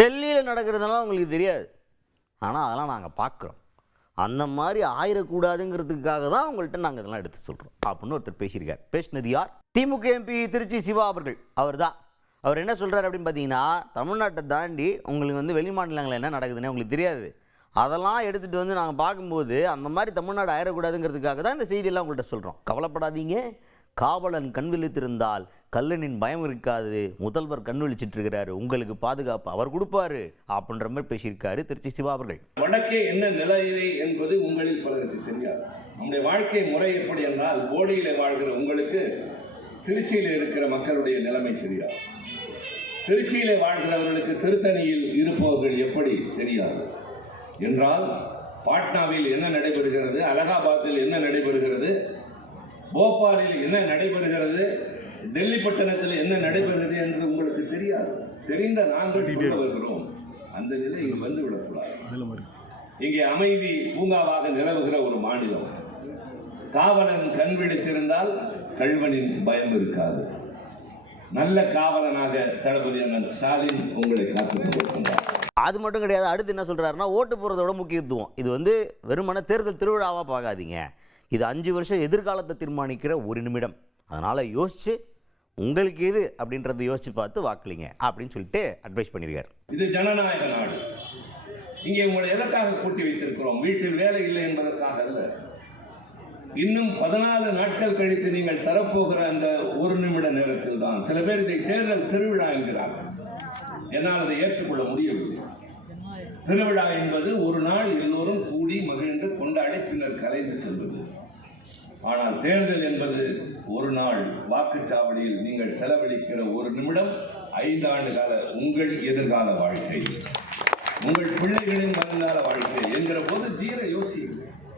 டெல்லியில் நடக்கிறதுனால உங்களுக்கு தெரியாது, ஆனால் அதெல்லாம் நாங்கள் பார்க்குறோம். அந்த மாதிரி ஆயிடக்கூடாதுங்கிறதுக்காக தான் உங்கள்கிட்ட நாங்கள் இதெல்லாம் எடுத்து சொல்கிறோம் அப்படின்னு ஒருத்தர் பேசியிருக்கார். பேசினது யார்? திமுக எம்பி திருச்சி சிவா அவர்கள். அவர் என்ன சொல்கிறார் அப்படின்னு பார்த்தீங்கன்னா, தமிழ்நாட்டை தாண்டி உங்களுக்கு வெளி மாநிலங்களில் என்ன நடக்குதுன்னு உங்களுக்கு தெரியாது, அதெல்லாம் எடுத்துகிட்டு நாங்கள் பார்க்கும்போது அந்த மாதிரி தமிழ்நாடு ஆயிடக்கூடாதுங்கிறதுக்காக தான் இந்த செய்தியெல்லாம் உங்கள்கிட்ட சொல்கிறோம். கவலைப்படாதீங்க, காவலன் கண் விழித்திருந்தால் கல்லனின் பயம் இருக்காது, முதல்வர் கண் விழிச்சிட்டு இருக்கிறாரு, உங்களுக்கு பாதுகாப்பு அவர் கொடுப்பாரு அப்படின்ற மாதிரி பேசியிருக்காரு திருச்சி சிவா அவர்கள். வடக்கே என்ன நிலையிலே என்பது உங்களில் பலருக்கு தெரியாது. நம்முடைய வாழ்க்கை முறை எப்படி என்றால், போடியிலே வாழ்கிற உங்களுக்கு திருச்சியில் இருக்கிற மக்களுடைய நிலைமை தெரியாது. திருச்சியிலே வாழ்கிறவர்களுக்கு திருத்தணியில் இருப்பவர்கள் எப்படி தெரியாது என்றால், பாட்னாவில் என்ன நடைபெறுகிறது, அலகாபாத்தில் என்ன நடைபெறுகிறது, போபாலில் என்ன நடைபெறுகிறது, டெல்லி பட்டணத்தில் என்ன நடைபெறுகிறது என்று உங்களுக்கு தெரியாது. தெரிந்த நாங்கள் சொல்ல வருகிறோம். அந்த நிலையில் வந்துவிடக்கூடாது. இங்கே அமைதி பூங்காவாக நிலவுகிற ஒரு மாநிலம். காவலன் கண் விழித்திருந்தால் கள்வனின் பயம் இருக்காது. நல்ல காவலனாக தளபதி அண்ணன் ஸ்டாலின் உங்களை காத்துக் கொண்டிருக்கின்றார். அது மட்டும் கிடையாது. அடுத்து என்ன சொல்றாருன்னா, ஓட்டு போறதோட முக்கியத்துவம் இது வெறுமன தேர்தல் திருவிழாவா பார்க்காதீங்க, இது 5 வருஷம் எதிர்காலத்தை தீர்மானிக்கிற ஒரு நிமிடம். அதனால யோசிச்சு உங்களுக்கு எது அப்படின்றத யோசிச்சு பார்த்து வாக்களிங்க அப்படின்னு சொல்லிட்டு அட்வைஸ் பண்ணியிருக்காரு. இது ஜனநாயக நாடு. இங்கே உங்களை எதற்காக கூட்டி வைத்திருக்கிறோம்? வீட்டில் வேலை இல்லை என்பதற்காக அல்ல. இன்னும் 14 நாட்கள் கழித்து நீங்கள் தரப்போகிற அந்த ஒரு நிமிட நேரத்தில் தான் சில பேர் இதை தேர்தல் திருவிழா என்கிறார்கள். என்னால் அதை ஏற்றுக்கொள்ள முடியவில்லை. திருவிழா என்பது ஒரு நாள் எல்லோரும் கூடி மகிழ்ந்து கொண்டாடி பின்னர் கலைந்து செல்வது. ஆனால் தேர்தல் என்பது ஒரு நாள் வாக்குச்சாவடியில் நீங்கள் செலவழிக்கிற ஒரு நிமிடம் 5 ஆண்டு கால உங்கள் எதிர்கால வாழ்க்கை, உங்கள் பிள்ளைகளின் வருங்கால வாழ்க்கை என்கிற போது தீர யோசியுங்கள்.